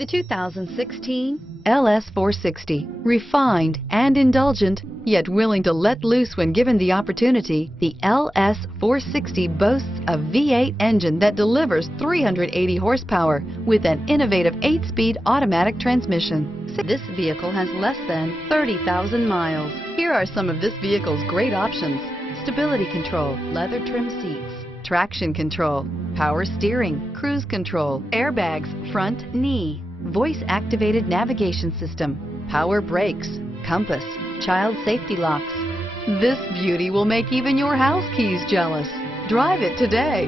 The 2016 LS 460. Refined and indulgent, yet willing to let loose when given the opportunity, the LS 460 boasts a V8 engine that delivers 380 horsepower with an innovative 8-speed automatic transmission. This vehicle has less than 30,000 miles. Here are some of this vehicle's great options: stability control, leather trim seats, traction control, power steering, cruise control, airbags, front knee, voice-activated navigation system, power brakes, compass, child safety locks. This beauty will make even your house keys jealous. Drive it today.